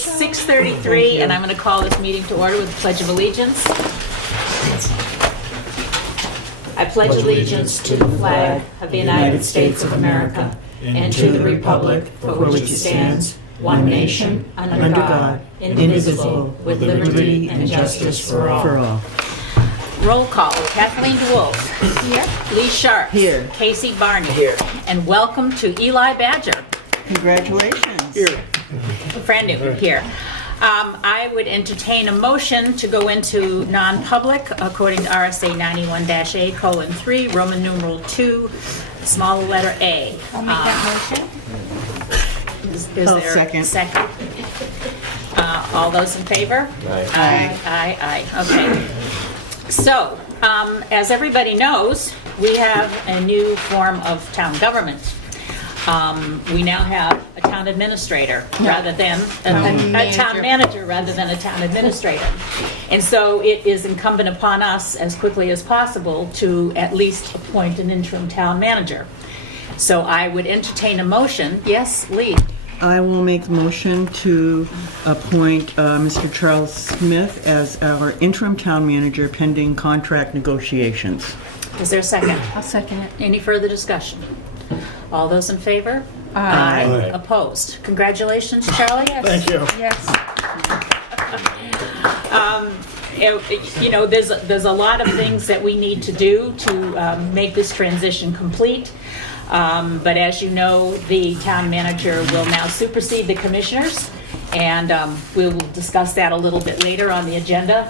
It's 6:33, and I'm going to call this meeting to order with the Pledge of Allegiance. I pledge allegiance to the flag of the United States of America and to the republic for which it stands, one nation, under God, indivisible, with liberty and justice for all. Roll call. Kathleen DeWolf. Here. Lee Sharp. Here. Casey Barney. Here. And welcome to Eli Badger. Congratulations. Here. Fran Newton here. I would entertain a motion to go into non-public according to RSA 91-A:3, Roman numeral 2, small letter A. I'll make that motion. Is I'll there second. a second? All those in favor? Aye. Aye. Okay. So, as everybody knows, we have a new form of town government. We now have a town administrator rather than a town manager rather than a town administrator. And so it is incumbent upon us as quickly as possible to at least appoint an interim town manager. So I would entertain a motion. Yes, Lee? I will make the motion to appoint Mr. Charles Smith as our interim town manager pending contract negotiations. Is there a second? I'll second it. Any further discussion? All those in favor? Aye. Opposed? Congratulations, Charlie. Thank you. Yes. You know, there's a lot of things that we need to do to make this transition complete. But as you know, the town manager will now supersede the commissioners, and we will discuss that a little bit later on the agenda.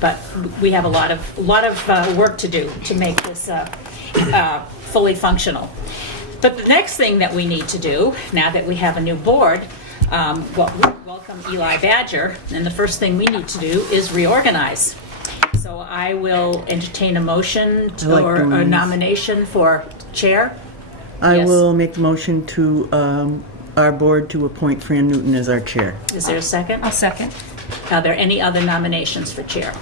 But we have a lot of work to do to make this fully functional. But the next thing that we need to do, now that we have a new board, welcome Eli Badger, and the first thing we need to do is reorganize. So I will entertain a motion or a nomination for chair. I Yes. will make the motion to our board to appoint Fran Newton as our chair. Is there a second? I'll second. Are there any other nominations for chair?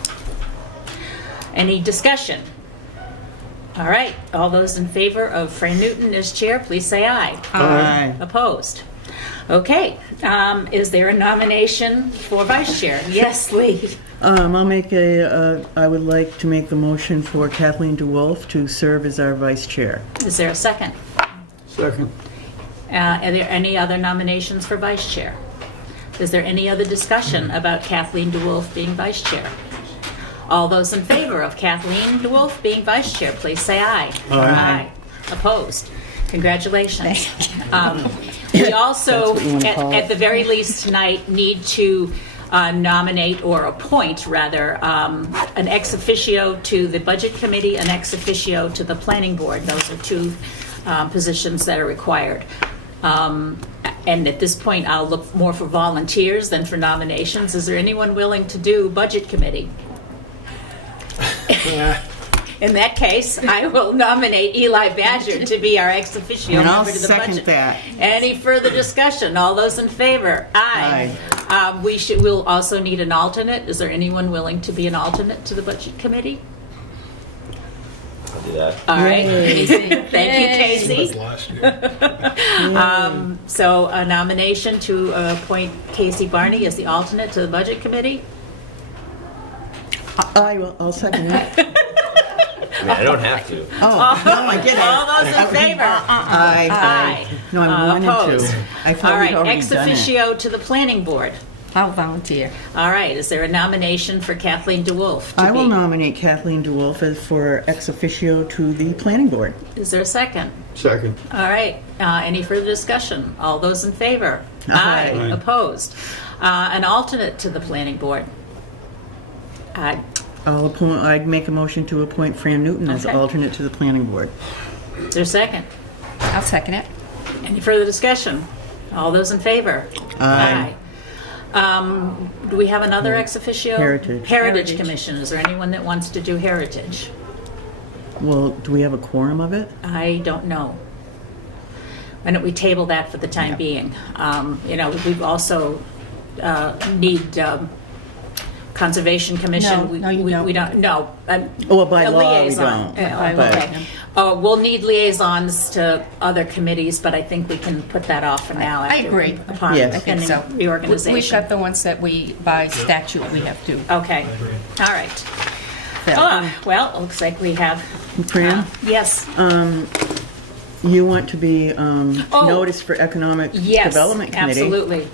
Any discussion? All right, all those in favor of Fran Newton as chair, please say aye. Aye. Opposed? Okay, is there a nomination for vice chair? Yes, Lee? I would like to make the motion for Kathleen DeWolf to serve as our vice chair. Is there a second? Second. Are there any other nominations for vice chair? Is there any other discussion about Kathleen DeWolf being vice chair? All those in favor of Kathleen DeWolf being vice chair, please say aye. Aye. Opposed? Congratulations. We also, That's what you wanna call it. at the very least tonight, need to nominate or appoint, rather, an ex officio to the Budget Committee, an ex officio to the Planning Board. Those are two positions that are required. And at this point, I'll look more for volunteers than for nominations. Is there anyone willing to do Budget Committee? In that case, I will nominate Eli Badger to be our ex officio And I'll member to the second budget. that. Any further discussion? All those in favor? Aye. We'll also need an alternate. Is there anyone willing to be an alternate to the budget committee? I'll do that. All right. Yay. Thank you, Casey. Last year. So a nomination to appoint Casey Barney as the alternate to the budget committee? I'll second it. I mean, I don't have to. Oh, no, I didn't. All those in favor? Aye. Aye. No, I wanted Opposed? to. I All thought we'd right, already ex done it. officio to the planning board. I'll volunteer. All right, is there a nomination for Kathleen DeWolf to I will be? nominate Kathleen DeWolf as for ex officio to the planning board. Is there a second? Second. All right, any further discussion? All those in favor? Aye. Aye. Opposed? An alternate to the planning board? Aye. I'd make a motion to appoint Fran Newton as Okay. alternate to the planning board. Is there a second? I'll second it. Any further discussion? All those in favor? Aye. Do we have another ex officio? Heritage. Heritage Commission. Is there anyone that wants to do Heritage? Well, do we have a quorum of it? I don't know. Why don't we table that for the time being? You know, we've also need Conservation Commission. No, you don't. We don't, no. Well, by a law, we liaison. don't, but- Okay. We'll need liaisons to other committees, but I think we can put that off for now. I after- agree. Upon Yes. I think pending so. reorganization. We've got the ones that we, by statute, we have to Okay, all right. fill. Well, it looks like we have. Fran? Yes, You want to be noticed for Economic yes, Development Committee. absolutely.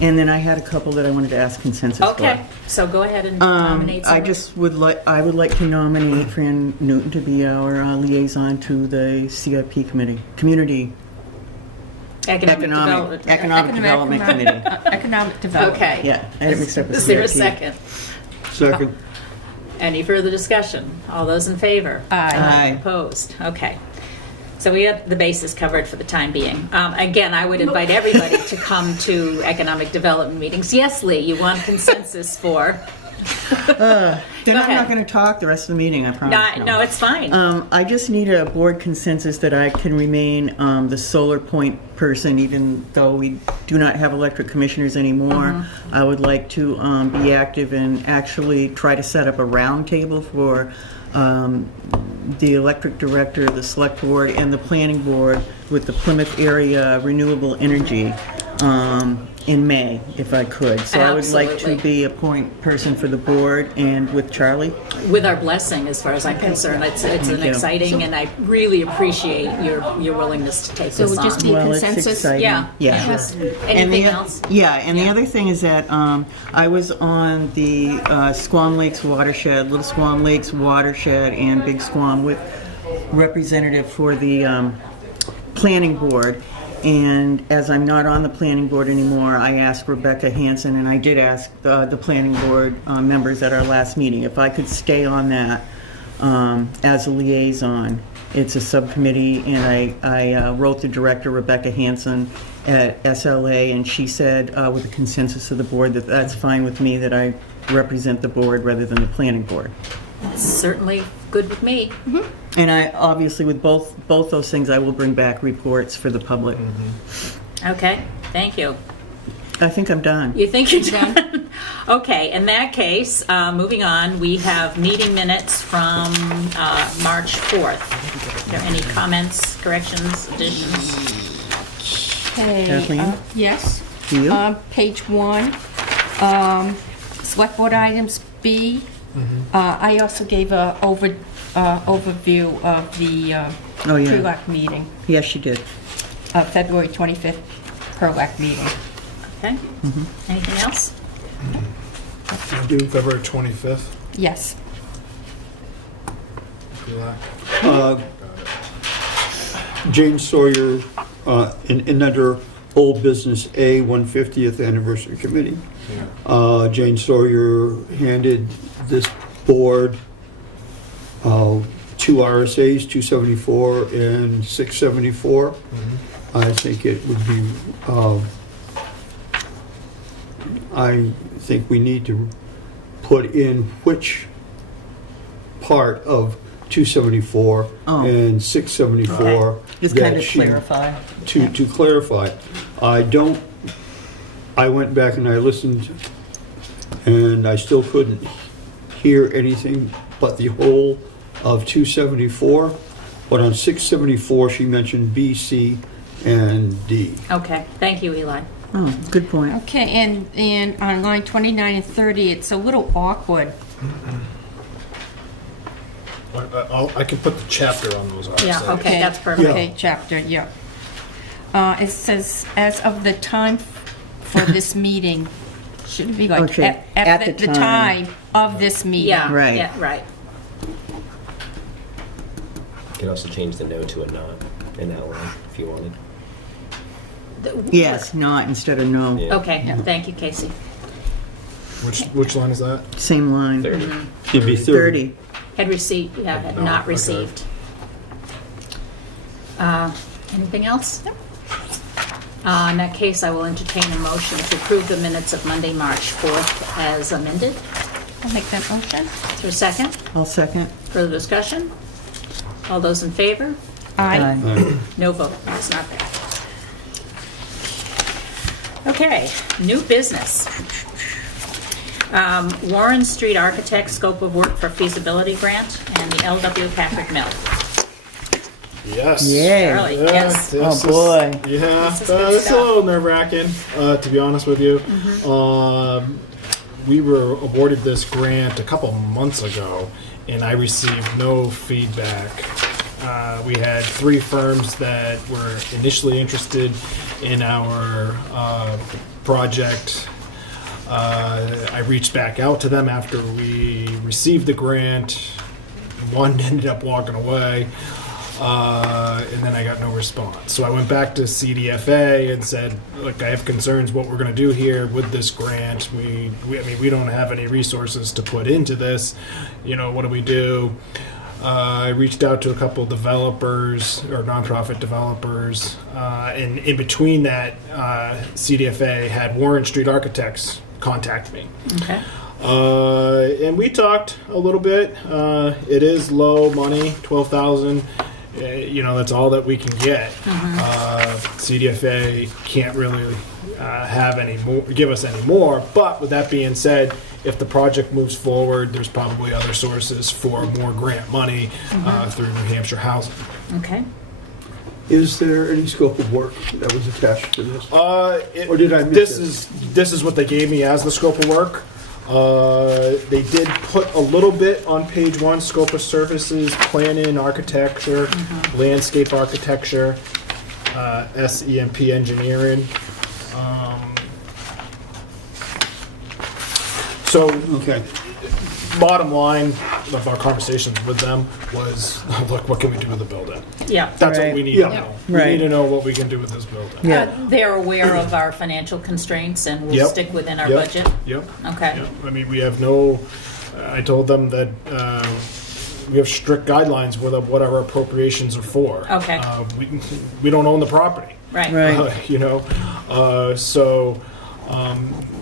And then I had a couple that I wanted to ask consensus for. Okay, so go ahead and nominate I someone. I would like to nominate Fran Newton to be our liaison to the CIP committee, Community Economic Development Committee. Economic development. Okay. Yeah, I had it mixed up with Is there a CIP. second? Second. Any further discussion? All those in favor? Aye. Opposed? Okay. So we have the bases covered for the time being. Again, I would invite everybody to come to economic development meetings. Yes, Lee, you want consensus for? Then I'm ahead. not going to talk the rest of the meeting, I promise. No, it's fine. I just need a board consensus that I can remain the solar point person, even though we do not have electric commissioners anymore. I would like to be active and actually try to set up a round table for the electric director, the select board, and the planning board with the Plymouth area renewable energy in May, if I could. So I would like to Absolutely. be a point person for the board and with Charlie. With our blessing, as far as I'm concerned. It's an Thank you. exciting, and I really appreciate your willingness to take So this it would just on. be Well, it's consensus? exciting. Yeah. Yeah. Yes. And Anything the, else? Yeah, and the other thing is that I was on the Squam Lakes watershed, Little Squam Lakes watershed, and Big Squam with representative for the planning board. And as I'm not on the planning board anymore, I asked Rebecca Hansen, and I did ask the planning board members at our last meeting if I could stay on that as a liaison. It's a subcommittee, and I wrote the director, Rebecca Hansen, at SLA, and she said, with the consensus of the board, that that's fine with me, that I represent the board rather than the planning board. Certainly good with me. And I, obviously, with both those things, I will bring back reports for the public. Okay, thank you. I think I'm done. You think you're done? Okay, in that case, moving on, we have meeting minutes from March 4th. Are there any comments, corrections, additions? Okay. Kathleen? Yes. Do you? Page 1, select board items B. I also gave a overview of the Oh, yeah. PROAC meeting, Yes, she did. February 25th PROAC meeting. Okay, anything else? Do February 25th. Yes. Do that. Jane Sawyer, in under old business A, 150th anniversary committee. Jane Sawyer handed this board two RSAs, 274 and 674. I think it would be, I think we need to put in which part of 274 Oh. and 674 Just that kind of she- clarify. to clarify. I went back and I listened, and I still couldn't hear anything but the whole of 274. But on 674, she mentioned B, C, and D. Okay, thank you, Eli. Oh, good point. Okay, and on line 29 and 30, it's a little awkward. I can put the chapter on those. Yeah, okay, that's perfect. Okay, chapter, yeah. It says, as of the time for this meeting, should be like, Okay, at the the time of this meeting. Yeah, Right. yeah, right. You can also change the no to a not in that line if you wanted. Yes, not instead of no. Yeah. Okay, thank you, Casey. Which line is that? Same line. 30. It'd be 30. Had received, yeah, had No, not okay. received. Anything else? In that case, I will entertain a motion to approve the minutes of Monday, March 4th as amended. I'll make that motion. Is there a second? I'll second. Further discussion? All those in favor? Aye. No vote, it's not there. Okay, new business. Warren Street Architect scope of work for feasibility grant and the LW Patrick Mill. Yes. Yay. Charlie, yes. this Oh, boy. Yeah, This is good it's a stuff. little nerve-wracking, to be honest with you. We were awarded this grant a couple months ago, and I received no feedback. We had 3 firms that were initially interested in our project. I reached back out to them after we received the grant. One ended up walking away. And then I got no response. So I went back to CDFA and said, look, I have concerns what we're going to do here with this grant. I mean, we don't have any resources to put into this. What do we do? I reached out to a couple developers or nonprofit developers. And in between that, CDFA had Warren Street Architects contact me. Okay. And we talked a little bit. It is low money, $12,000. That's all that we can get. CDFA can't really have any more, give us any more. But with that being said, if the project moves forward, there's probably other sources for more grant money through New Hampshire Housing. Okay. Is there any scope of work that was attached to this? Or did I miss it? This is what they gave me as the scope of work. They did put a little bit on page 1, scope of services, planning, architecture, landscape architecture, SEMP engineering. So, Okay. bottom line of our conversations with them was, look, what can we do with the building? Yeah. That's Right. what we need Yeah. to know. Right. We need to know what we can do with this building. Yeah. They're aware of our financial constraints and will Yep. stick within our Yep. budget? Yep. Okay. Yep. I mean, we have no. I told them that we have strict guidelines with what our appropriations are for. Okay. We don't own the property. Right. Right. So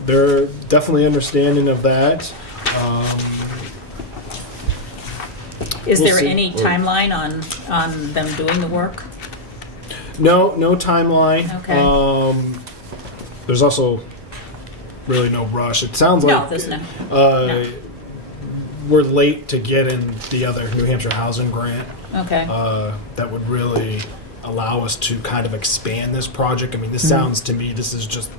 they're definitely understanding of that. Is We'll there see. any timeline on them doing the work? No timeline. Okay. There's also really no rush. It sounds No, like there's no. uh, we're late to get in the other New Hampshire Housing Grant. Okay. That would really allow us to kind of expand this project. I mean, this sounds to me, this is just,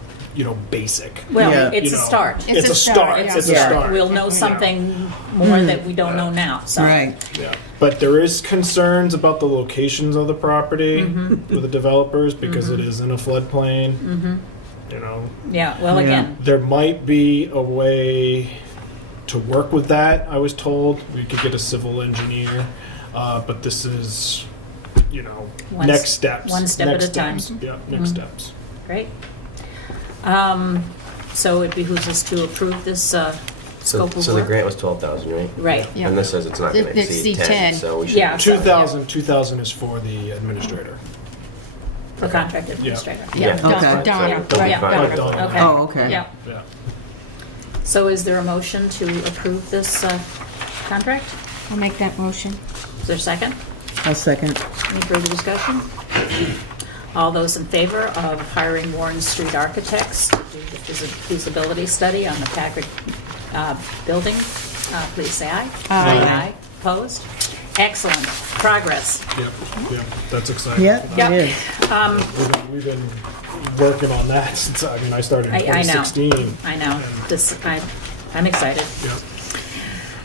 basic. Well, Yeah. it's a start. It's a start. yeah. It's a Yeah. start. We'll know something more that we don't know now, so. Right. Yeah. But there is concerns about the locations of the property with the developers because it is in a floodplain. Yeah, well, again, There might be a way to work with that, I was told. We could get a civil engineer. But this is, One next steps. one step Next at a time. steps. Yeah, next steps. great. So it behooves us to approve this scope of So the work? grant was 12,000, right? Right, Yeah. And this says it's not going to Exceed exceed 10, 10. so we should. Yeah. 2,000 is for the administrator. for contract administrator. Yeah, Yeah. Okay. Donna, They'll be Yeah, fine. Donna. Donna. Okay. Oh, okay. Yeah. Yeah. So is there a motion to approve this contract? I'll make that motion. Is there a second? I'll second. Any further discussion? All those in favor of hiring Warren Street Architects to do the feasibility study on the Packard building, please say aye. Aye. Opposed? Excellent. Progress. Yep. That's exciting. Yeah, Yep. it is. We've been working on that since, I started in I know. 2016. I know. I'm excited. Yeah.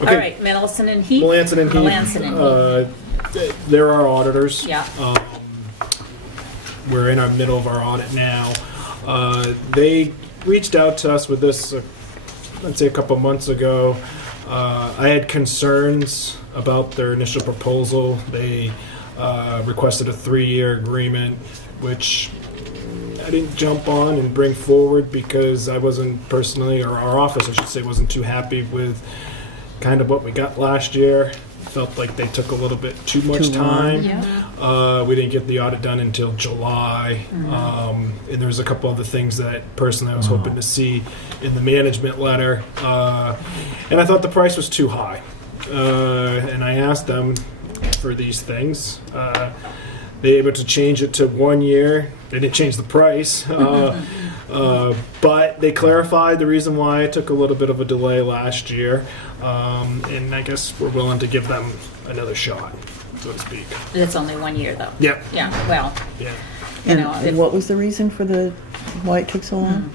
All Okay. right, Melanson and Heath. Melanson and Heath. Melanson and Heath. They're our auditors. Yeah. We're in our middle of our audit now. They reached out to us with this, I'd say a couple months ago. I had concerns about their initial proposal. They requested a 3-year agreement, which I didn't jump on and bring forward because I wasn't personally, or our office, I should say, wasn't too happy with kind of what we got last year. Felt like they took a little bit too much Too long. time. Yeah. We didn't get the audit done until July. And there's a couple other things that personally I was hoping to see in the management letter. And I thought the price was too high. And I asked them for these things. They able to change it to 1 year. They didn't change the price. But they clarified the reason why it took a little bit of a delay last year, and I guess we're willing to give them another shot, so to speak. It's only 1 year, though. Yep. Yeah, well, Yeah. you know, And if- what was the reason for why it took so long?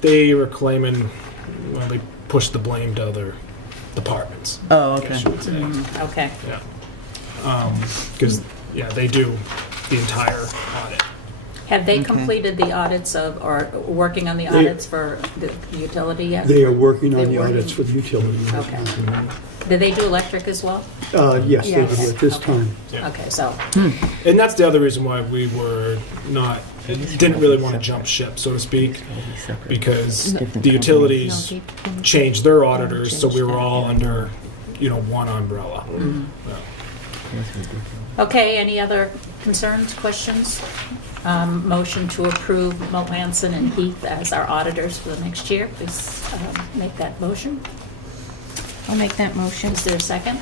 They were claiming, well, they pushed the blame to other departments. Oh, I guess okay. you would say. okay. Yeah. Because, they do the entire audit. Have they completed the audits or working on the audits for the utility yet? They are working on They're the working. audits for the utility. Okay. Do they do electric as well? Yes, they Yes. do at this Okay. time. Yeah. Okay, so, And that's the other reason why we were not, didn't really want to jump ship, so to speak, because the utilities changed their auditors, so we were all under, one umbrella. okay, any other concerns, questions? Motion to approve Mohanson and Heath as our auditors for the next year. Please make that motion. I'll make that motion. Is there a second?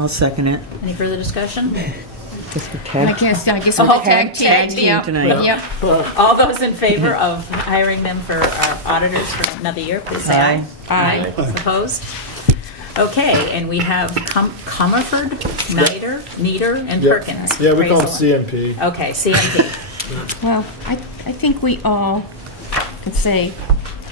I'll second it. Any further discussion? Guess we I tag. guess Oh, we'll tag tag team team. tonight. Yep. All those in favor of hiring them for our auditors for another year, please say aye. Aye. Opposed? Okay, and we have Comerford, Nieder, and Perkins. Yeah, we call them Appraisal. CMP. Okay, CMP. Well, I think we all can say,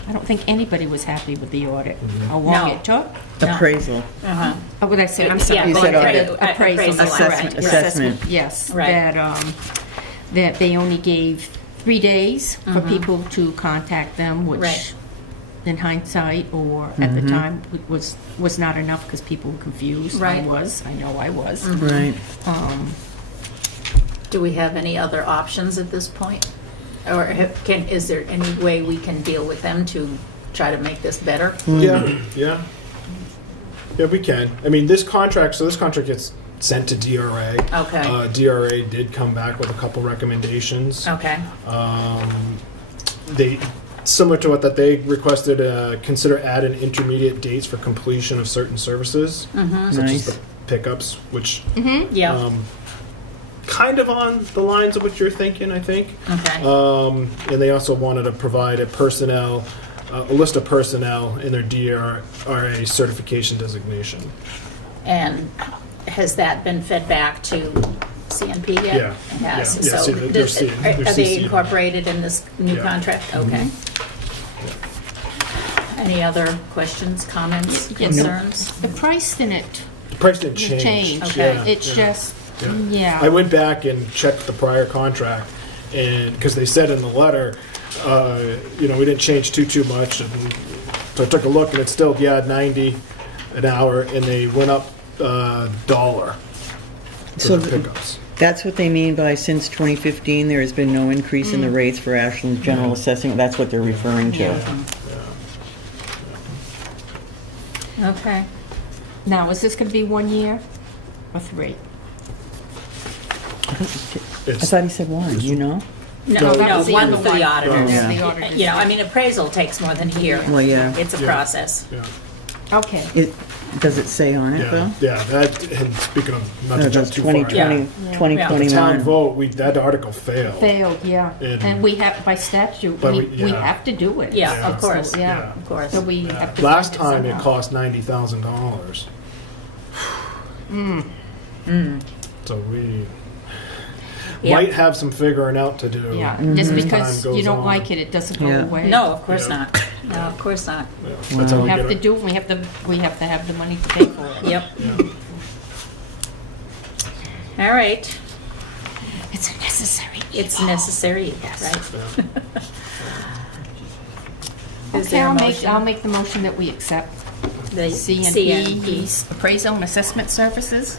I don't think anybody was happy with the audit, how long No. it took. No. Appraisal. Uh-huh. Oh, what I said, I'm sorry. Yeah, You said right, audit. Appraisal. Assessment, right. assessment. Yes, Right. that they only gave 3 days for people to contact them, Right. which in hindsight or at the time was not enough because people were confused. Right. I know I was. Right. Do we have any other options at this point? Or is there any way we can deal with them to try to make this better? Yeah, we can. I mean, this contract gets sent to DRA. Okay. DRA did come back with a couple recommendations. Okay, They, similar to what that they requested, consider add in intermediate dates for completion of certain services, such Nice. as the pickups, which yeah, kind of on the lines of what you're thinking, I think. okay. And they also wanted to provide a list of personnel in their DRA certification designation. And has that been fed back to CNP yet? Yeah. It has. Yeah. So They're does- seeing- they're are they CC'd. incorporated in this new Yeah. contract? Okay. Any other questions, comments, Yes. concerns? The price in it The price didn't change. changed. Okay. It's just, Yeah. I went back and checked the prior contract, and because they said in the letter, we didn't change too much, and so I took a look, and it's still 90 an hour, and they went up $1 for So the pickups. That's what they mean by since 2015, there has been no increase in the rates for Ashland's general assessing. That's what they're referring to. Okay. now, is this going to be 1 year or 3? I It's, thought he said one, you know? No, that no, was the one other for the one. auditors. Yeah. The auditors. You know, I mean, appraisal takes more than a year. Well, yeah. It's a Yeah. process. yeah, Okay. Does it say on it, yeah, though? yeah. That, and speaking of not to No, jump that's too far, 2020, Yeah. the 2021. town vote, that article failed. Failed, yeah. And- we have, by statute, But we yeah. have to do it. Yeah, Yeah. of course. So, yeah. Of course. So we have to. Last find time it somehow. cost $90,000. So we Yeah. might have some figuring out to do. Yeah, Mm-hmm. just as because time you goes don't on. like it, it doesn't go Yeah. away. No, of course Yeah. not. No, of course not. Yeah, that's how We we have get to it. do, we have to have the money to pay for it. Yep. Yeah. All right. It's necessary. It's necessary, right? Is Okay, there a I'll motion? make the motion that we accept The CNP's appraisal and assessment services.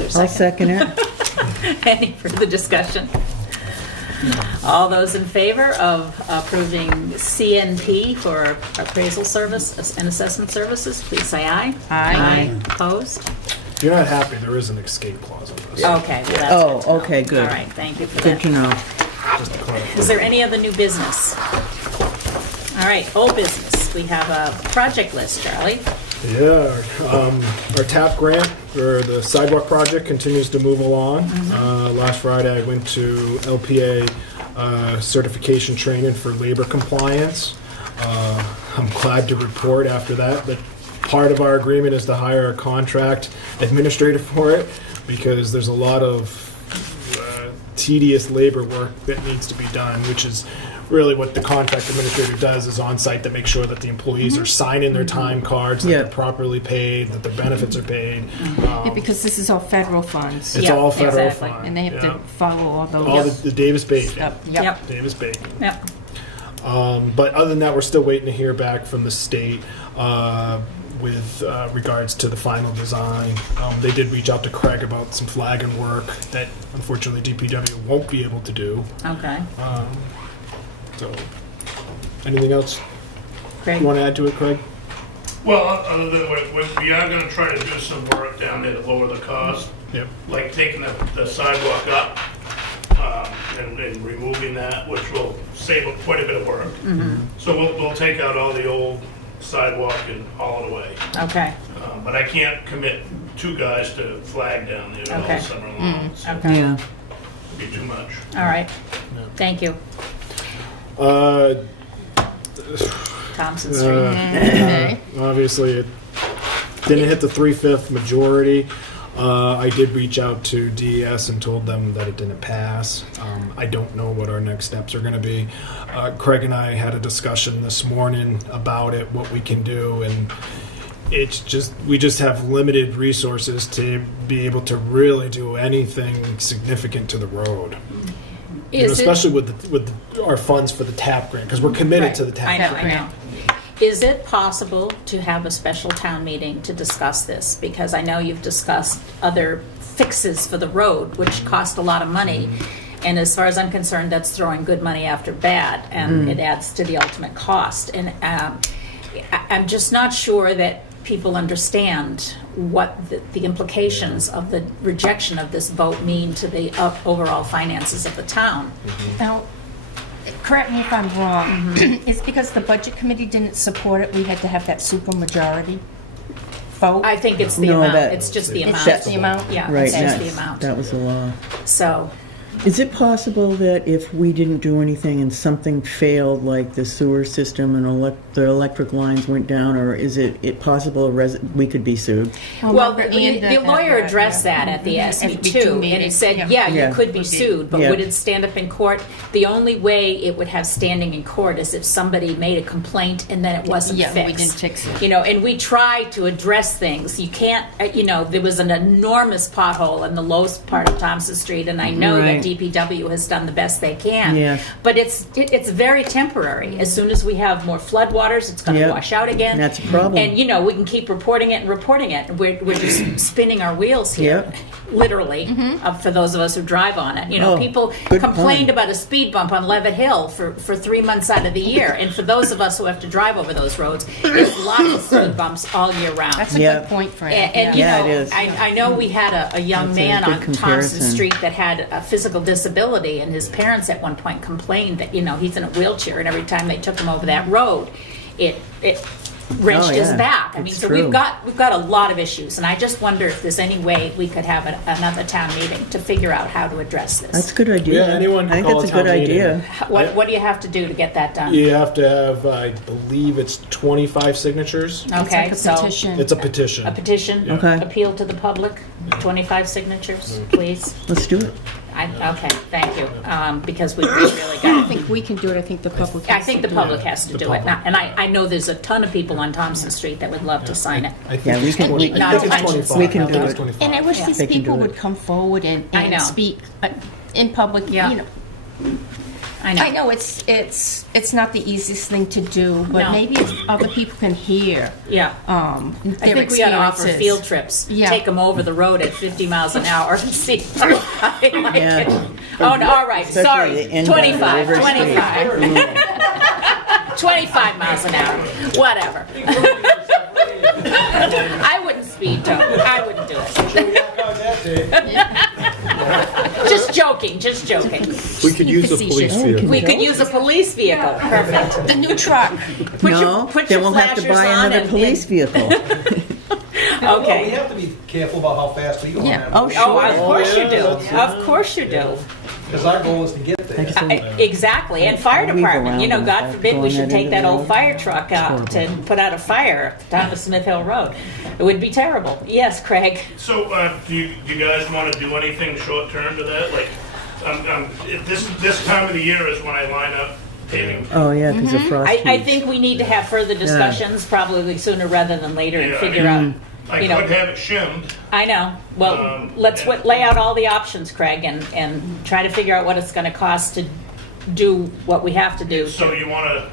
Is there a I'll second it. Any further discussion? All those in favor of approving CNP for appraisal service and assessment services, please say aye. Aye. Opposed? If you're not happy, there is an escape clause in this. Okay, well, that's Oh, good to know. okay, good. All right, thank you for Good that. to know. Just to clarify. Is there any other new business? All right, old business. We have a project list, Charlie. Yeah, our TAP grant for the sidewalk project continues to move along. Last Friday, I went to LPA certification training for labor compliance. I'm glad to report after that part of our agreement is to hire a contract administrator for it, because there's a lot of tedious labor work that needs to be done, which is really what the contract administrator does, is on site to make sure that the employees are signing their time cards, that Yeah. they're properly paid, that their benefits are paid. Yeah, because this is all federal funds, It's Yeah, all federal exactly. funds. and they have to follow all those. All the Davis-Bacon. stuff. Yep. Davis-Bacon. Yep. But other than that, we're still waiting to hear back from the state with regards to the final design. They did reach out to Craig about some flagging work that unfortunately DPW won't be able to do. Okay. So, anything else Great. you want to add to it, Craig? Well, other than we are gonna try to do some work down there to lower the cost, Yep. like taking the sidewalk up, and removing that, which will save quite a bit of work. So we'll take out all the old sidewalk and haul it away. Okay. But I can't commit 2 guys to flag down there Okay. all summer long, so Okay. Yeah. it'd be too much. All right. Thank you. Thompson Street. Okay. Obviously, it didn't hit the 3/5 majority. I did reach out to DES and told them that it didn't pass. I don't know what our next steps are going to be. Craig and I had a discussion this morning about it, what we can do, and it's just we just have limited resources to be able to really do anything significant to the road. You know, Is it- especially with our funds for the TAP grant, because we're committed Right. to the TAP I know, grant. I know. Is it possible to have a special town meeting to discuss this? Because I know you've discussed other fixes for the road, which cost a lot of money. And as far as I'm concerned, that's throwing good money after bad, and it adds to the ultimate cost. And I'm just not sure that people understand what the implications of the rejection of this vote mean to the overall finances of the town. Now, correct me if I'm wrong, it's because the budget committee didn't support it, we had to have that supermajority vote? I think it's the No, amount, that- it's just the It's amount. just the amount? Yeah, Right. it's just That, the amount. that was the law. So, Is it possible that if we didn't do anything and something failed, like the sewer system and the electric lines went down, or is it possible we could be sued? well, remember, the and, lawyer addressed that at the SB SB2 too, and he meeting, said, yeah. yeah, Yeah. you could be sued, but Yeah. would it stand up in court? The only way it would have standing in court is if somebody made a complaint and then it wasn't Yeah, fixed. we didn't fix it. You know, and we tried to address things. You can't, there was an enormous pothole in the lowest part of Thompson Street, and I know Right. that DPW has done the best they can. Yes. But it's very temporary. As soon as we have more floodwaters, it's going to Yep. wash out again. That's a problem. And we can keep reporting it and reporting it. We're just spinning our wheels here, Yep. literally. For those of us who drive on it, Oh, people good complained point. about a speed bump on Levitt Hill for 3 months out of the year, and for those of us who have to drive over those roads, there's lots of speed bumps all year round. That's a Yeah. good point, Fran. And Yeah, it is. I know we had a young That's a man good on Thompson comparison. Street that had a physical disability, and his parents at one point complained that he's in a wheelchair, and every time they took him over that road, it wrenched Oh, his yeah. back. I mean, It's so true. we've got a lot of issues, and I just wonder if there's any way we could have another town meeting to figure out how to address this. That's a good idea. Yeah, anyone I can think call that's a a good town meeting. idea. What do you have to do to get that done? You have to have, I believe it's 25 signatures. It's Okay, like a so petition. It's a petition. a petition, Okay. appeal to the public, 25 signatures, please. Let's do it. Okay, thank you, because we really I got. think we can do it, I think the public I has think to the do it. public has to The do it, public. and I know there's a ton of people on Thompson Street that would love to sign it. I think Yeah, we it's can- 20 we- I think Not it's to mention- 25. We can I think do it's it. 25. And I wish Yeah. these They can people do would it. come forward and I know. speak in public, Yeah. I know. I know it's not the easiest thing to do, but No. maybe if other people can hear Yeah. their I think we ought to offer experiences. field trips. Yeah. Take them over the road at 50 miles an hour and see. I like Yeah. it. Oh, no, all right, Especially sorry. the end of 25, River 25. 25 miles an hour, whatever. I wouldn't speed, Tony. I wouldn't do it. Just joking, just joking. We could use a police Facetious. vehicle. We could use a police vehicle. Perfect. The new truck. No, put then your we'll have to flashers buy on another and- police vehicle. Well, we Okay. have to be careful about how fast we go on Yeah. that Oh, road. sure. Oh, of course you do. Of course you do. Because our goal is to get there. Exactly, and fire Weave department, around God and forbid we going should right take into that the old road. fire truck out to put out a fire down the Smith Hill Road. It would be terrible. Yes, Craig? So, do you guys want to do anything short-term to that? Like, this time of the year is when I line up paving. Oh, yeah, because of frost I heaves. think we need to have further discussions, probably sooner rather than later, and Yeah, I figure mean, out, I you know. could have it shimmed. I know. Well, let's and- lay out all the options, Craig, and try to figure out what it's going to cost to do what we have to do. So you want to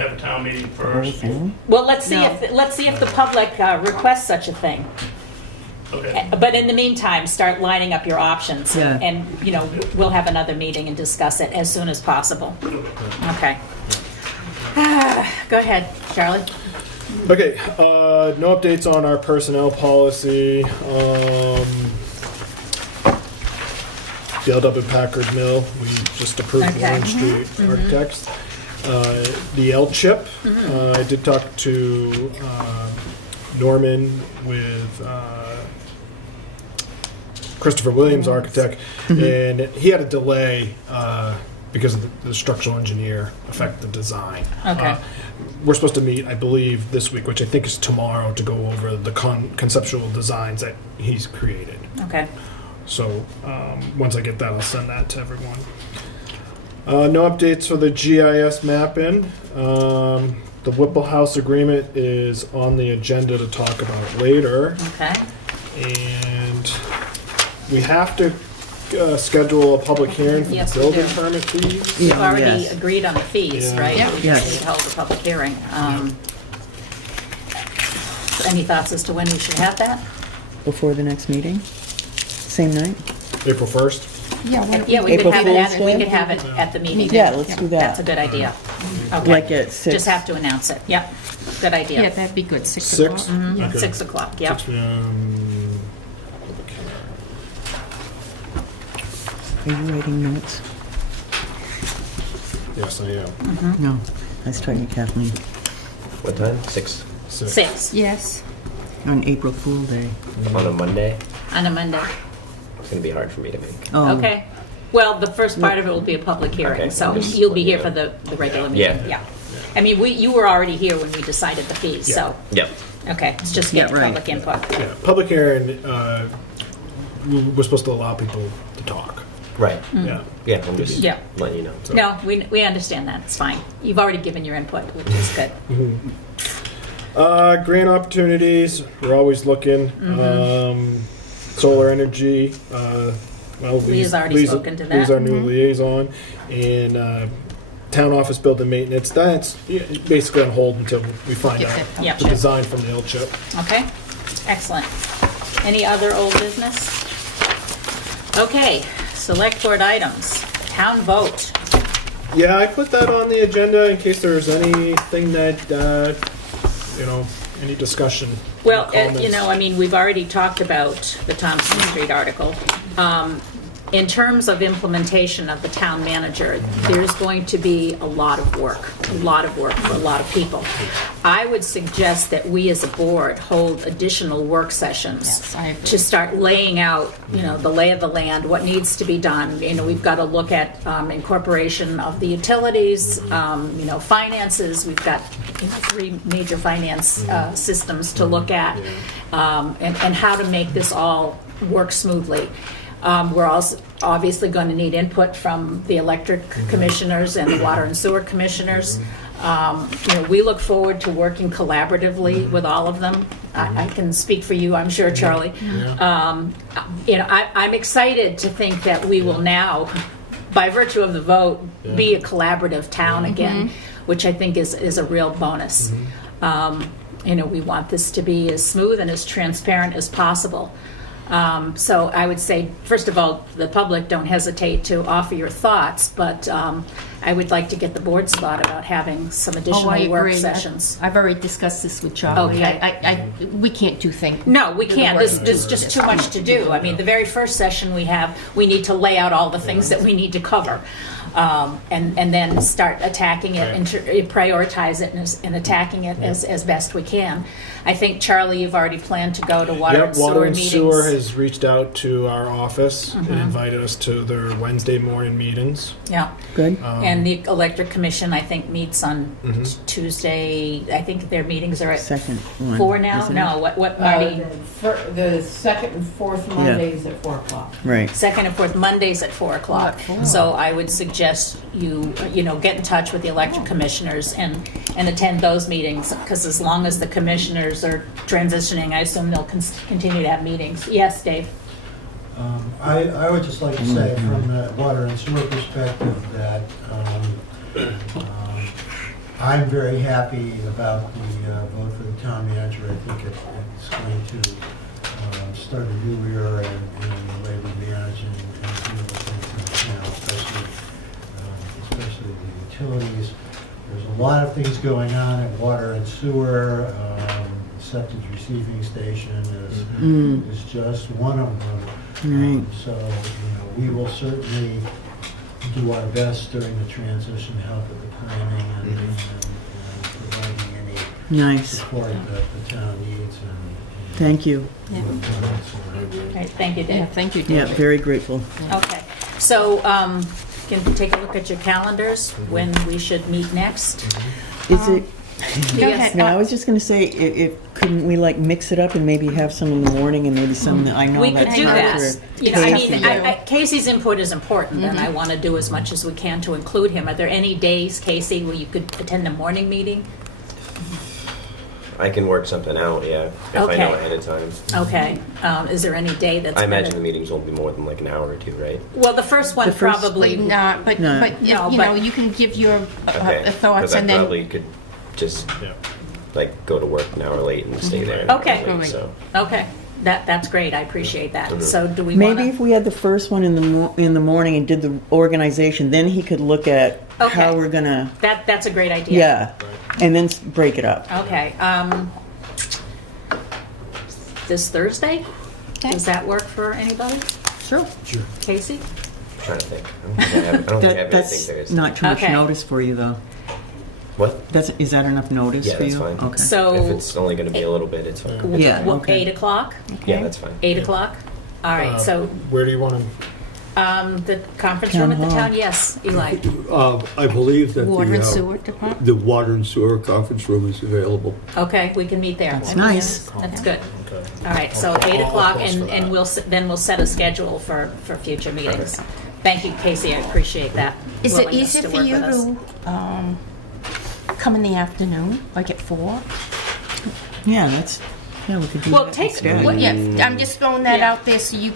have a town meeting first? Well, let's see if the public requests such a thing. Okay. But in the meantime, start lining up your options, Yeah. and we'll have another meeting and discuss it as soon as possible. Okay. Go ahead, Charlie. Okay, no updates on our personnel policy. The LW Packard Mill, we just approved Okay. Orange Street Architects. The L chip, I did talk to Norman with Christopher Williams, architect, and he had a delay because of the structural engineer affect the design. Okay. We're supposed to meet, I believe, this week, which I think is tomorrow, to go over the conceptual designs that he's created. Okay. So once I get that, I'll send that to everyone. No updates for the GIS mapping. The Whipple House agreement is on the agenda to talk about later. Okay. And we have to schedule a public hearing for Yes, the we building do. permit fees. We've Yeah, already yes. agreed on the fees, Yeah. right? Yeah. We just Yes. need to hold a public hearing. Any thoughts as to when we should have that? Before the next meeting? Same night? April 1st. Yeah, Yeah, we could April have it Fool's at, we Day? could have it at the meeting. Yeah, let's do that. That's a good idea. Okay. Like at 6? Just have to announce it. Yep. Good yeah, idea. that'd be good. 6 6? o'clock. Okay. 6 o'clock, yep. 6 p.m. Are you writing notes? Yes, I am. No. I was talking to Kathleen. What time? 6 6 Yes. On April Fool Day. on a Monday. on a Monday. It's going to be hard for me to make. Oh. Okay. Well, the first part of it will be a public hearing, Okay, so just you'll be let me here know. for the regular meeting. Yeah. Yeah. I mean, you were already here when we decided the fees, so, Yep. okay, it's just Yeah, getting right. public input. Yeah, public hearing, we're supposed to allow people to talk. Right. Yeah. Yeah, I'm just Yeah. letting you know. So- No, we understand that, it's fine. You've already given your input, which is good. Grant opportunities, we're always looking. Solar energy, well, Leah's already spoken to that. Lee's our new liaison. And town office building maintenance, that's basically on hold until we find Get out that Yep. the design from the L chip. Okay, excellent. Any other old business? Okay, select board items, town vote. Yeah, I put that on the agenda in case there's anything that, any discussion. Well, comments. I mean, we've already talked about the Thompson Street article. In terms of implementation of the town manager, there's going to be a lot of work for a lot of people. I would suggest that we as a board hold additional work sessions Yes, I agree. to start laying out, the lay of the land, what needs to be done. We've got to look at incorporation of the utilities, finances. We've got 3 major finance systems to look at, and how to make this all work smoothly. We're also obviously going to need input from the electric commissioners and the water and sewer commissioners. We look forward to working collaboratively with all of them. I can speak for you, I'm sure, Charlie. I'm excited to think that we will now, by virtue of the vote, be a collaborative town again, which I think is a real bonus. We want this to be as smooth and as transparent as possible. So I would say, first of all, the public, don't hesitate to offer your thoughts, but I would like to get the board's thought about having some Oh, I additional work agree. sessions. I've already discussed this with Charlie. Okay. We can't do things. No, we can't. work There's just too much to do. I mean, the very first session we need to lay out all the things that we need to cover. and then start attacking it and prioritize it and attacking it as best we can. I think, Charlie, you've already planned to go to water and sewer Water and meetings. Sewer has reached out to our office and invited us to their Wednesday morning meetings. Yeah. Good. And the Electric Commission, I think, meets on Tuesday. I think their meetings are at Second one. 4 now? isn't it? No, what, Marty? The second and fourth Mondays at 4 o'clock. Right. Second and fourth Mondays at 4 o'clock. So I would suggest you get in touch with the electric commissioners and attend those meetings, because as long as the commissioners are transitioning, I assume they'll continue to have meetings. Yes, Dave? I would just like to say from the water and sewer perspective that I'm very happy about the vote for the town manager. I think it's going to start a new era in the way we manage and deal with things in the town, especially the utilities. There's a lot of things going on in water and sewer. Septic receiving station is just one of them. Right. So, we will certainly do our best during the transition to help with the planning and providing any Nice. support that the town needs. And Thank you. Right, thank you, Yeah, Dave. thank you, Yeah, David. very grateful. Okay, so can you take a look at your calendars when we should meet next? Is it? Go Yes. ahead. No, I was just going to say, if couldn't we like mix it up and maybe have some in the morning and maybe some that I know We that could do that. Casey- I mean, Casey's input is important, and I want to do as much as we can to include him. Are there any days, Casey, where you could attend a morning meeting? I can work something out, yeah, if I Okay. know ahead of time. Okay, is there any day that's I imagine better? the meetings won't be more than like an hour or two, right? Well, the first one The first- probably. Not, but, No. but No, you but- know, you can give your Okay. thoughts I and then. probably could just like go to work an hour late and stay there. an hour Okay. late, Right. so. Okay, that's great, I appreciate that. Mhm. So do we want Maybe if we had the first one in the morning and did the organization, then he could look at Okay. how we're gonna, That's a great idea. yeah, and then break it up. Okay, this Thursday? Okay. Does that work for anybody? Sure. Casey? I'm trying to think. I don't think I have anything That's Thursday. not too much Okay. notice for you, though. What? Is that enough notice Yeah, for that's you? fine. Okay. So. If it's only going to be a little bit, it's fine. Yeah, What, okay. 8 o'clock? Yeah, that's fine. 8 o'clock? All right, so, Where do you want to? the conference room Town at the hall. town, yes, Eli. I believe that Water and the, sewer department? the water and sewer conference room is available. Okay, we can meet there. That's nice. That's good. Okay. All right, so 8 o'clock, and then we'll set a schedule for future meetings. Thank you, Casey, I appreciate that. Is it willingness easier to for work you with us. to come in the afternoon, like at 4? Yeah, we could do Well, that take- instead. what- Yeah, I'm just throwing that Yeah. out there so you,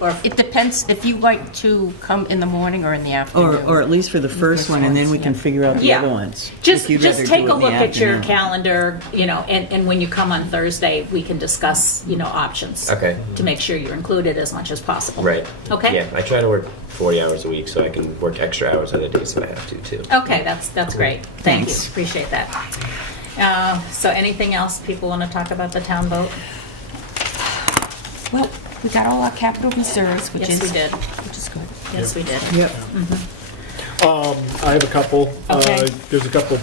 Or- it depends if you like to come in the morning or in the afternoon. Or at least for the first one, and then we can yeah. figure out the Yeah. other ones. Just If you'd rather take do a it in look the at your afternoon. calendar, and when you come on Thursday, we can discuss, options. Okay. To make sure you're included as much as possible. Right. Okay? Yeah, I try to work 40 hours a week so I can work extra hours other days if I have to, too. Okay, that's great. Thank you, Thanks. appreciate that. So anything else people want to talk about the town vote? Well, we got all our capital reserves, which Yes, is. we did. Which is good. Yes, we did. Yep. I have a couple. Okay. There's a couple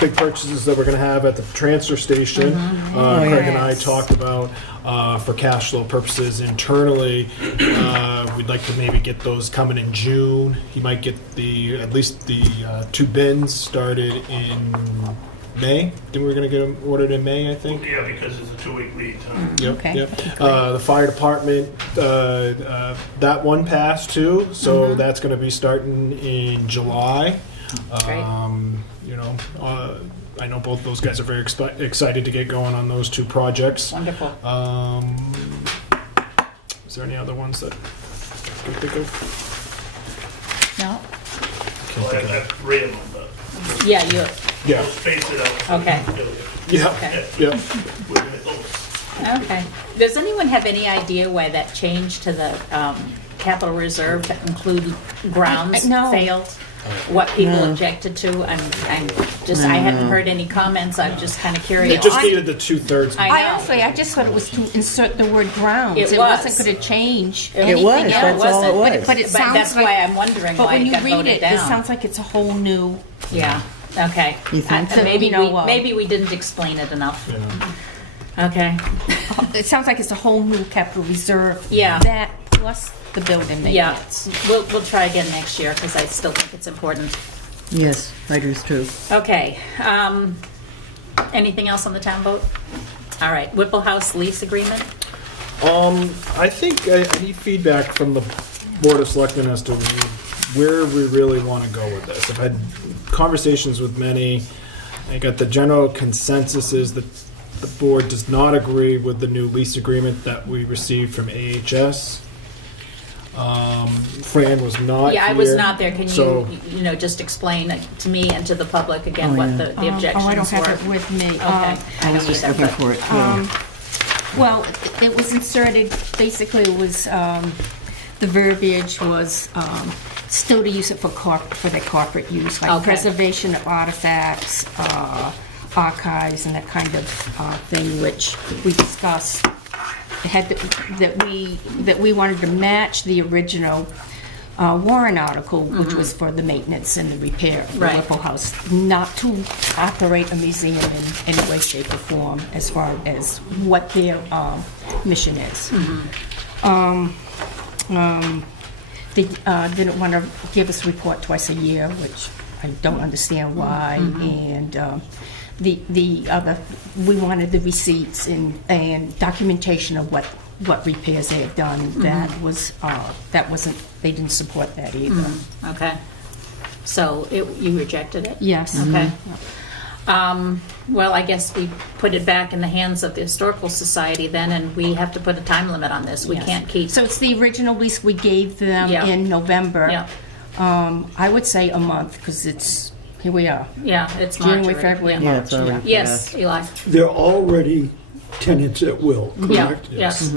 big purchases that we're going to have at the transfer station. Craig and I yes. talked about for cash flow purposes internally. We'd like to maybe get those coming in June. He might get at least the 2 bins started in May. Then we're going to get them ordered in May, I think. Yeah, because it's a 2-week lead time. Yep, Okay. yep. The fire department, that one passed too, so that's going to be starting in July. Great. I know both those guys are very excited to get going on those 2 projects. Wonderful. Is there any other ones that I can think of? No? Well, I have 3 of them, but Yeah, you, Yeah, we'll space it out. Okay. yeah, okay. yeah. We're gonna close. Okay. Does anyone have any idea why that change to the capital reserve to include grounds No. failed? what people objected to. I'm just, I hadn't heard any comments, I'm just kind of curious. It just needed the 2/3. I know. I just thought it was to insert the word grounds. It It was. wasn't going to change It anything was, else. that's all it was. But it But sounds that's like. why I'm wondering But why when it you got read voted it, down. it sounds like it's a whole new. Yeah, okay. You think so? Maybe You know, maybe we didn't explain it enough. Okay, It sounds like it's a whole new capital reserve. Yeah. That plus the building yeah, maintenance. we'll try again next year, because I still think it's important. Yes, I do too. Okay, anything else on the town vote? All right, Whipple House lease agreement? I think I need feedback from the Board of Selectmen as to where we really want to go with this. I've had conversations with many. I got the general consensus is that the board does not agree with the new lease agreement that we received from AHS. Fran was not Yeah, I here, was not there. Can so- you just explain to me and to the public again what the objections were? Oh, I don't have it with me. Okay. I I was don't just either, looking but- for it too. Well, it was inserted, basically it was, the verbiage was still to use it for their corporate use, like Okay. preservation of artifacts, archives, and that kind of thing, which we discussed. It had that we wanted to match the original warrant article, which was for the maintenance and the repair of the Right. Whipple House, not to operate a museum in any way, shape, or form as far as what their mission is. They didn't want to give us a report twice a year, which I don't understand why, and the other, we wanted the receipts and documentation of what repairs they have done. That wasn't, they didn't support that either. Okay. So you rejected it? Yes. Okay. Well, I guess we put it back in the hands of the Historical Society then, and we have to put a time limit on this. We Yes. can't keep, So it's the original lease we gave them Yeah. in November. Yeah. I would say a month, because here we are. yeah, it's March January, already. February, Yeah. Yeah, it's already Yes, Eli? They're already tenants at will, Yeah, correct? yes.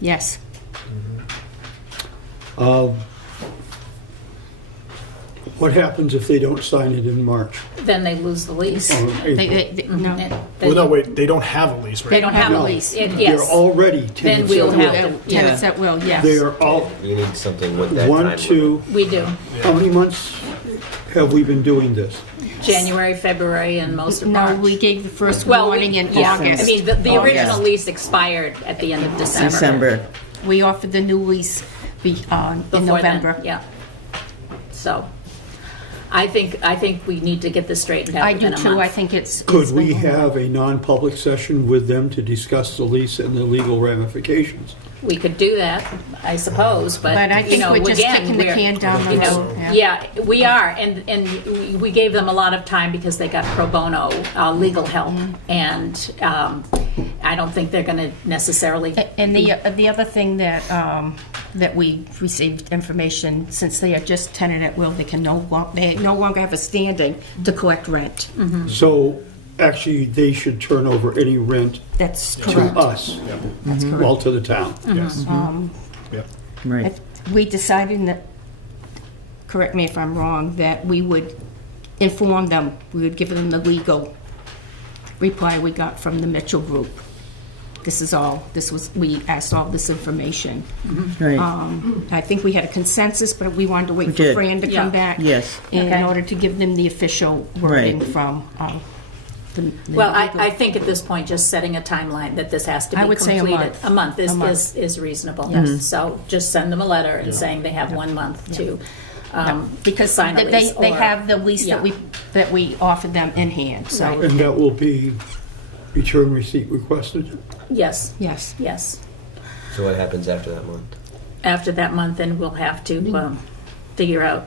Yes. What happens if they don't sign it in March Then they lose the lease. or They, April? no. And Well, no, wait, they don't have a lease, right? They don't have a No. lease. They're Yes. already Then tenants we'll at will. have to, Tenants yeah, at will, yes. They are all, You need something with that time one, limit. two, we do. how many months have we been doing this? January, February, and most of No, March. we gave the first Well, warning in yeah, August. I mean, the Oh, original yeah. lease expired at the end of December. December. We offered the new lease in Before then, November. yeah. So, I think we need to get this straightened out I within do a too, I month. think it's. Could we have a non-public session with them to discuss the lease and the legal ramifications? We could do that, I suppose, but, But I you think know, we're just again, kicking the we're- can down the you know, road. Yeah, we are, and we gave them a lot of time because they got pro bono legal help, and I don't think they're going to necessarily. And the other thing that we received information, since they are just tenant at will, they no longer have a standing to collect rent. So actually, they should turn over any rent That's to correct. us, That's correct. well, to the town. Yes. Yep. Right. We decided that, correct me if I'm wrong, that we would inform them, we would give them the legal reply we got from the Mitchell Group. We asked all this information. Right. I think we had a consensus, but we wanted to wait We for did. Fran to Yeah. come back. Yes. In Okay. order to give them the official wording Right. from the Well, legal- I think at this point, just setting a timeline that this has to be I would say a completed. month. A month A month. is reasonable. Yes. So just send them a letter and saying they have 1 month to Because sign a they lease. they or- have the lease Yeah. that we offered them in hand, so, And that will be return receipt requested? Yes, yes. yes. So what happens after that month? After that month, then we'll have to figure out.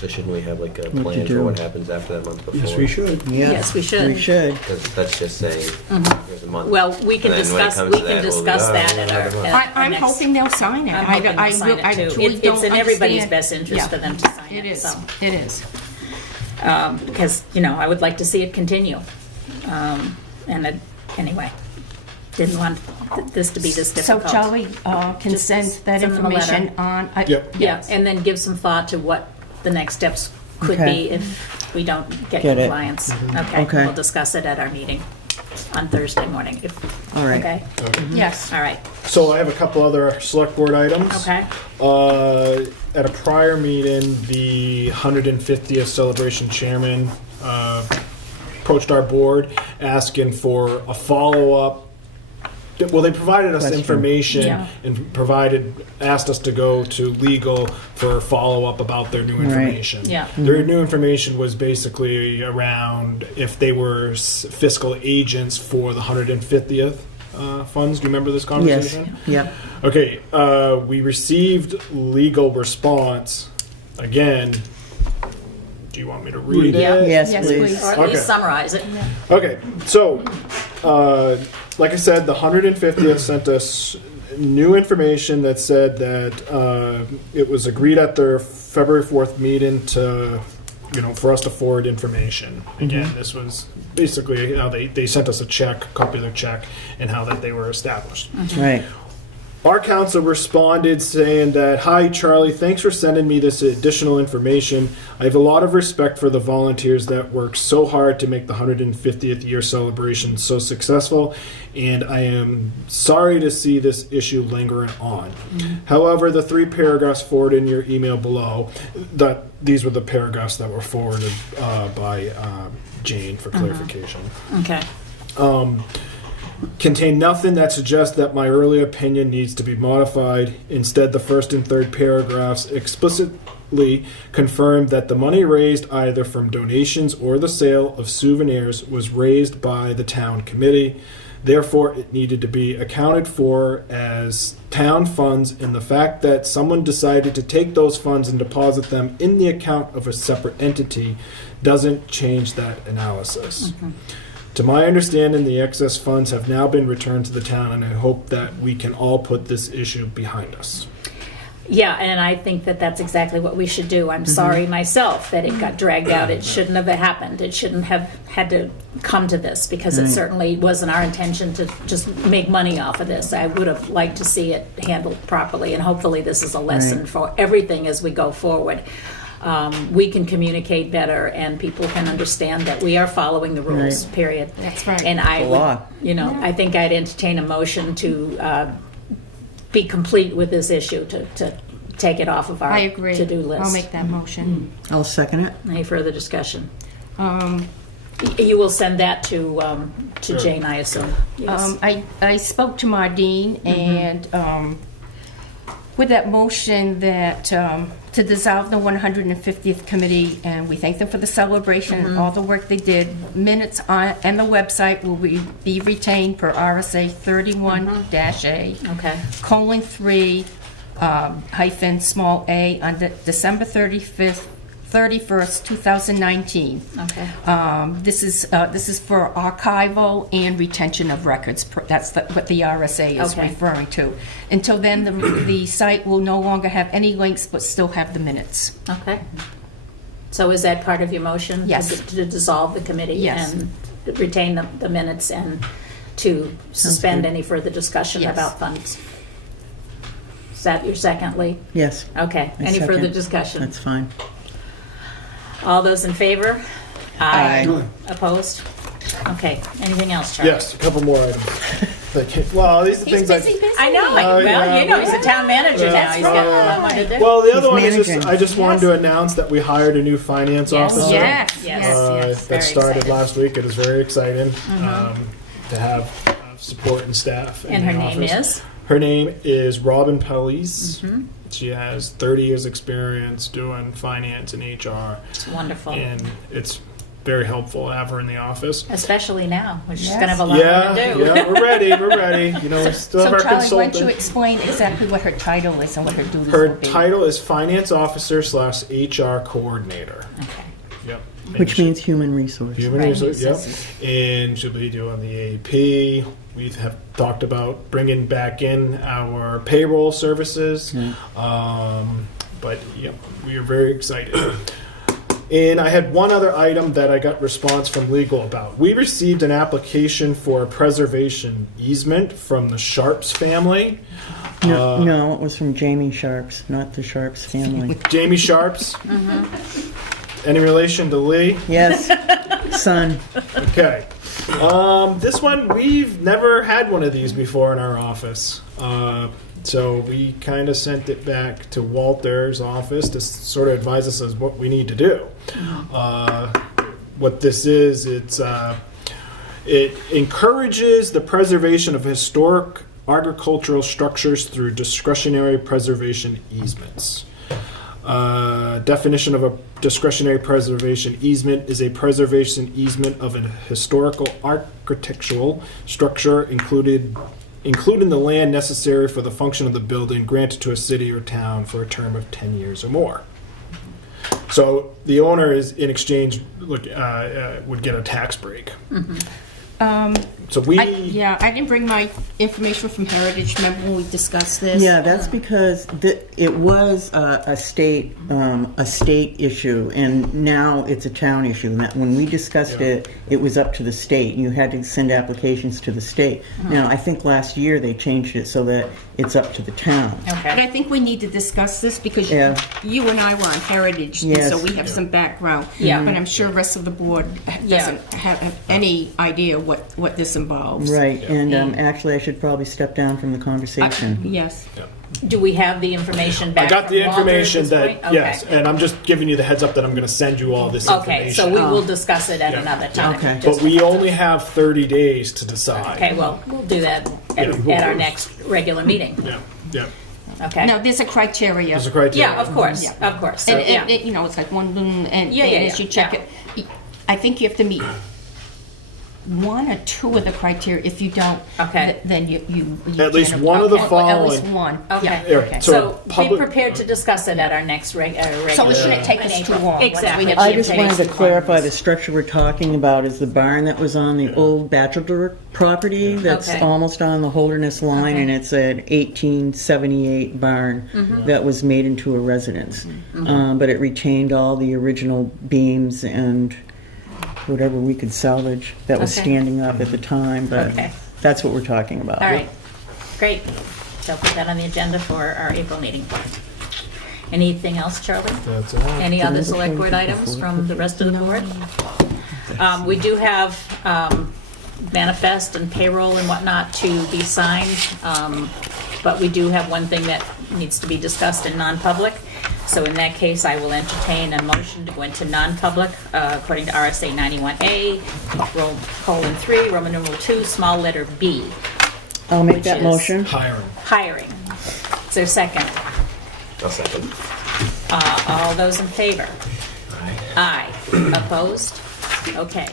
So shouldn't we have like a to plan for do. what happens after that month before? Yes, we should. Yeah. Yes, we should. We should. Because that's just saying, here's a month. Well, we can And then when it discuss, comes we to can that, we'll be, discuss "Oh, that at our. another month." at our I'm next- hoping they'll sign it. I'm hoping they'll sign it too. truly It's don't in everybody's understand- best interest Yeah. for them to sign it. It is, so. it is. Because, I would like to see it continue. Anyway, didn't want this to be this So difficult. Charlie can Just send that send them a letter. information on. Yep. Yeah, and then give some thought to what the next steps could Okay. be if we don't get Get it. compliance. Okay, Okay. we'll discuss it at our meeting on Thursday morning. All right. Okay, Yes. all right, So I have a couple other select board items. okay. At a prior meeting, the 150th celebration chairman approached our board asking for a follow-up. Well, they provided us Question. information Yeah. and asked us to go to legal for follow-up about their new information. Yeah. Their new information was basically around if they were fiscal agents for the 150th funds. Do you remember this Yes, conversation? yep. Okay, we received legal response. Again, do you want me to read Yeah. it? Yes, Yes, please. please. Or at Okay. least summarize it. Okay, so, like I said, the 150th sent us new information that said that it was agreed at their February 4th meeting to, for us to forward information. Again, this was basically how they sent us a check, copy of their check, and how that they were established. Right. Our council responded saying that, "Hi, Charlie, thanks for sending me this additional information. I have a lot of respect for the volunteers that worked so hard to make the 150th year celebration so successful, and I am sorry to see this issue lingering on. However, the 3 paragraphs forwarded in your email below, these were the paragraphs that were forwarded by Jane for clarification. Okay, Contain nothing that suggests that my earlier opinion needs to be modified. Instead, the first and third paragraphs explicitly confirm that the money raised either from donations or the sale of souvenirs was raised by the town committee. Therefore, it needed to be accounted for as town funds, and the fact that someone decided to take those funds and deposit them in the account of a separate entity doesn't change that analysis. To my understanding, the excess funds have now been returned to the town, and I hope that we can all put this issue behind us." yeah, and I think that that's exactly what we should do. I'm sorry myself that it got dragged out. It shouldn't have happened. It shouldn't have had to come to this, because it certainly wasn't our intention to just make money off of this. I would have liked to see it handled properly, and hopefully this is a lesson Right. for everything as we go forward. We can communicate better, and people can understand that we are following the rules, Right. period. That's right. And I The would, law. I think I'd entertain a motion to be complete with this issue, to take it off of our I agree. to-do list. I'll make that motion. I'll second it. Any further discussion? Um, You will send that to Sure. Jane, I assume? Yes. I spoke to Mardine, and with that motion that to dissolve the 150th committee, and we thank them for the celebration and all the work they did. Minutes on and the website will be retained per RSA 31-A, Okay, :3 hyphen small a on December 31st, 2019. okay. This is for archival and retention of records. That's what the RSA is Okay. referring to. Until then, the site will no longer have any links, but still have the minutes. Okay. So is that part of your motion? Yes. To dissolve the committee? Yes. And retain the minutes, and to suspend good. any further discussion Yes. about funds? Is that your second, Lee? Yes, Okay. I Any further second. discussion? that's fine. All those in favor? Aye. Opposed? Okay. Anything else, Charlie? Yes, a couple more items. Well, these are He's things I... busy. I know. yeah. He's a town manager now. That's He's got a lot more to do. Well, the other He's one is managing. I just wanted to announce that we hired a new finance Yes. officer. Yes, Yes. yes, yes. Very That started excited. last week. It is very exciting to have support and staff. in And her the name office. is? Her name is Robin Pellis. She has 30 years experience doing finance and HR, It's wonderful. and it's very helpful to have her in the office. Especially now, which is Yes. going to have a lot Yeah, more to do. yeah, we're ready. We're ready. We still have So our Charlie, why don't you consultant. explain exactly what her title is and what her duties Her will be? title is finance officer / HR coordinator. Okay. Yep. Which means human resource. Human Right. resources, yep. And she'll be doing the AP. We have talked about bringing back in our payroll services. But yep, we are very excited. And I had one other item that I got response from legal about. We received an application for a preservation easement from the Sharps family. No, it was from Jamie Sharps, not the Sharps family. Jamie Sharps. Any relation to Lee? Yes, son. Okay. This one, we've never had one of these before in our office. So we kind of sent it back to Walter's office to sort of advise us as what we need to do. What this is, it encourages the preservation of historic agricultural structures through discretionary preservation easements. Definition of a discretionary preservation easement is a preservation easement of a historical architectural structure including the land necessary for the function of the building granted to a city or town for a term of 10 years or more. So the owner is in exchange would get a tax break. So we I didn't bring my information from Heritage. Remember when we discussed this? Yeah, that's because it was a state issue, and now it's a town issue. And that when we discussed it, it was up to the state. You had to send applications to the state. Now, I think last year they changed it so that it's up to the town. But Okay. I think we need to discuss this because Yeah. you and I were on Heritage, and Yes. so we have some background. Yeah. But I'm sure the rest of the board doesn't have any idea what this involves. Right, and actually I should probably step down from the conversation. Yes. Do we have the information back I got from the Walter at information this that point? Okay. yes, and I'm just giving you the heads up that I'm going to send you all this information. Okay, so we will discuss it at another time. Okay. But we only have 30 days to decide. Okay, well, we'll do that at our next regular meeting. Yeah. Okay? Now, there's a criteria. There's a criteria. Yeah, of course, Yeah. of course. So, And, yeah. you know, it's like one, and Yeah, as you check it, I think you have to meet one or two of the criteria. If you don't, Okay. then you At least can't- one of the At least following. one. Okay. Yeah. Yeah, Okay. so- So be public- prepared to discuss it at our next regular. So it shouldn't take us too long. once we Exactly. have I just the wanted to information. clarify the structure we're talking about is the barn that was on the old Bachelor property that's Okay. almost on the Holderness line, Okay. and it's an 1878 barn that was made into a residence. But it retained all the original beams and whatever we could salvage that was Okay. standing up at the time, but Okay. that's what we're talking about. All right, great. So put that on the agenda for our April meeting. Anything else, Charlie? That's all. Any other select board items from the rest of the board? We do have manifest and payroll and whatnot to be signed, but we do have one thing that needs to be discussed in non-public. So in that case, I will entertain a motion to go into non-public according to RSA 91A, :3, Roman numeral 2, small letter B, I'll make Which that is- motion. Hiring. hiring. Is there a second? I'll second. All those in favor? Aye. Opposed? Okay.